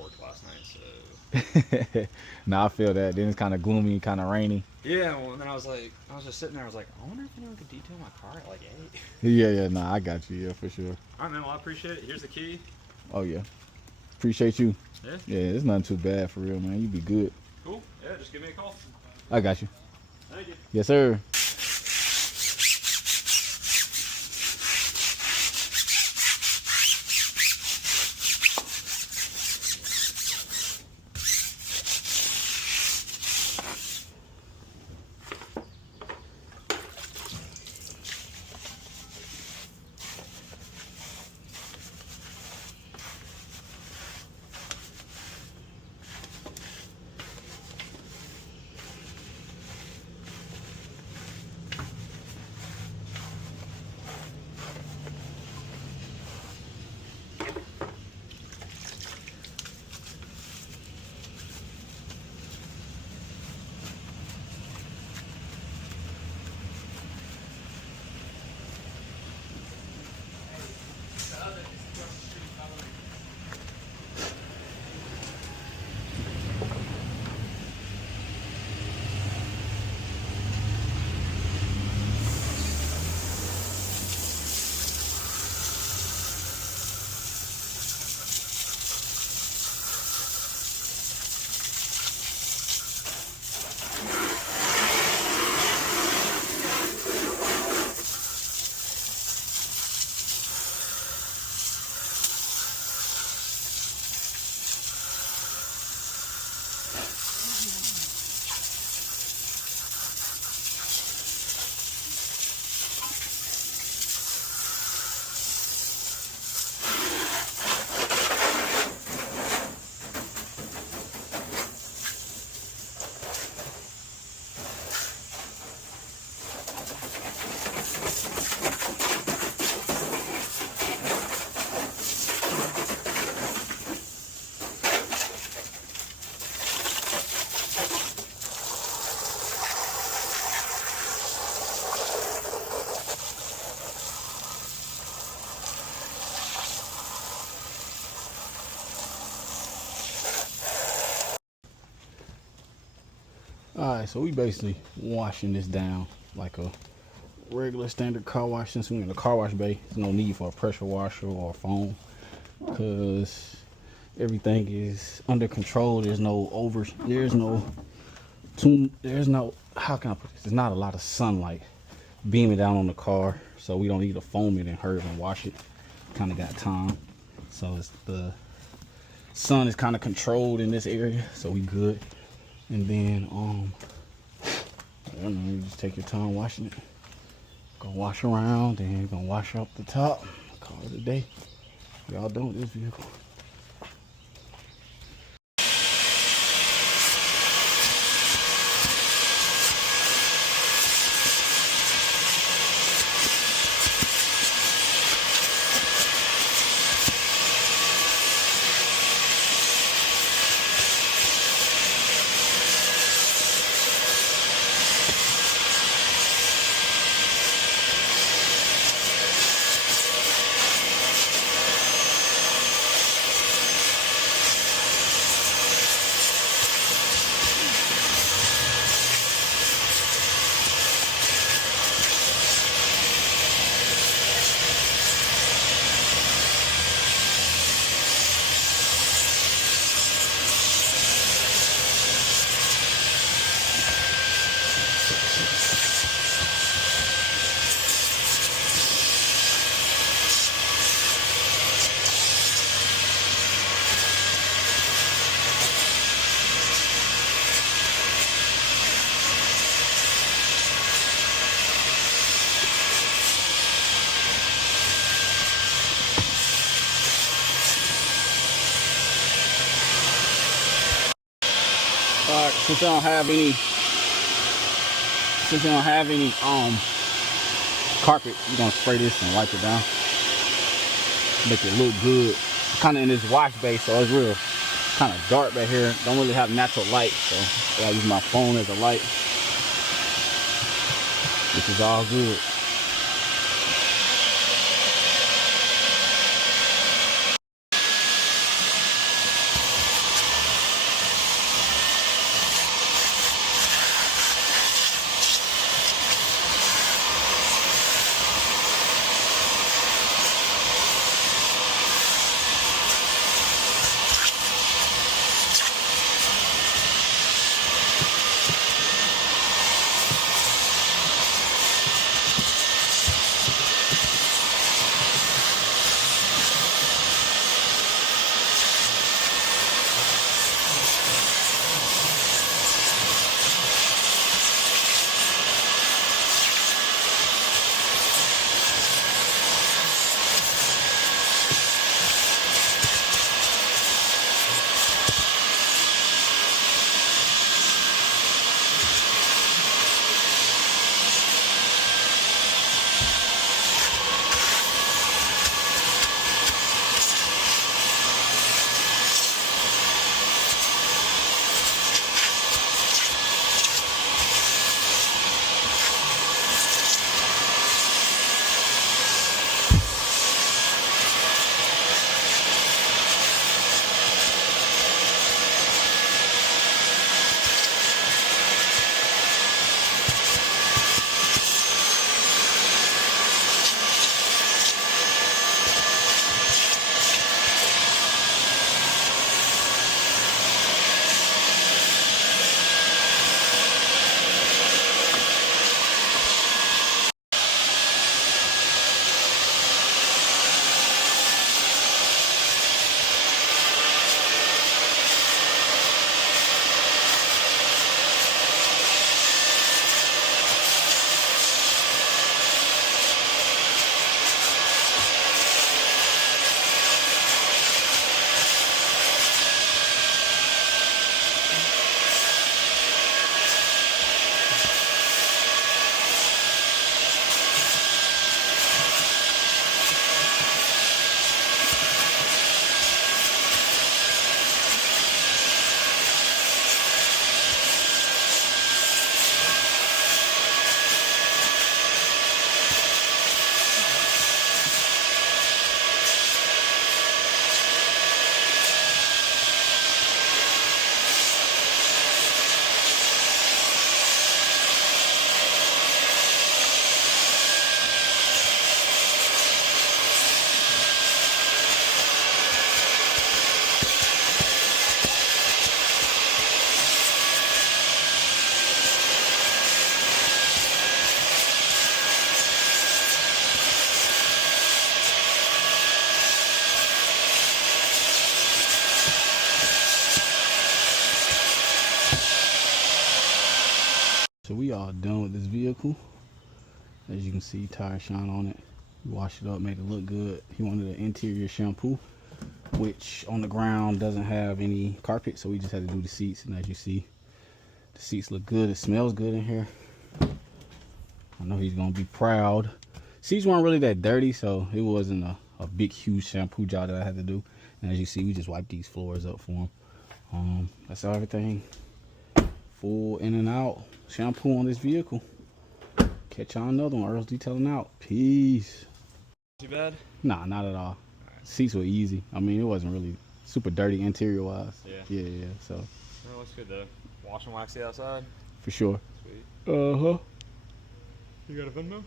worked last night, so. Nah, I feel that. Then it's kind of gloomy, kind of rainy. Yeah, well, and then I was just sitting there. I was like, I wonder if anyone could detail my car at like 8. Yeah, nah, I got you. Yeah, for sure. All right, man. Well, I appreciate it. Here's the key. Oh yeah, appreciate you. Yeah. Yeah, it's nothing too bad for real, man. You be good. Cool. Yeah, just give me a call. I got you. Thank you. Yes, sir. Alright, so we basically washing this down like a regular standard car wash. Since we're in the car wash bay, there's no need for a pressure washer or a foam because everything is under control. There's no how can I put this? There's not a lot of sunlight beaming down on the car, so we don't need to foam it and hurry and wash it. Kind of got time, so it's the sun is kind of controlled in this area, so we good. And then I don't know, you just take your time washing it. Go wash around, then you're gonna wash up the top. Call it a day. Y'all done with this vehicle. Alright, since I don't have any carpet, you're gonna spray this and wipe it down. Make it look good. Kinda in this wash bay, so it's real kinda dark back here. Don't really have natural light, so I use my phone as a light. This is all good. So we all done with this vehicle. As you can see, tire shine on it. We washed it up, made it look good. He wanted an interior shampoo, which on the ground doesn't have any carpet, so we just had to do the seats. And as you see, the seats look good. It smells good in here. I know he's gonna be proud. Seats weren't really that dirty, so it wasn't a big, huge shampoo job that I had to do. And as you see, we just wiped these floors up for him. That's everything. Full in and out shampoo on this vehicle. Catch y'all another one. Earl's detailing out. Peace. Too bad? Nah, not at all. Seats were easy. I mean, it wasn't really super dirty interior wise. Yeah. So. It looks good though. Wash and wax the outside. For sure. Sweet. You got a Venmo?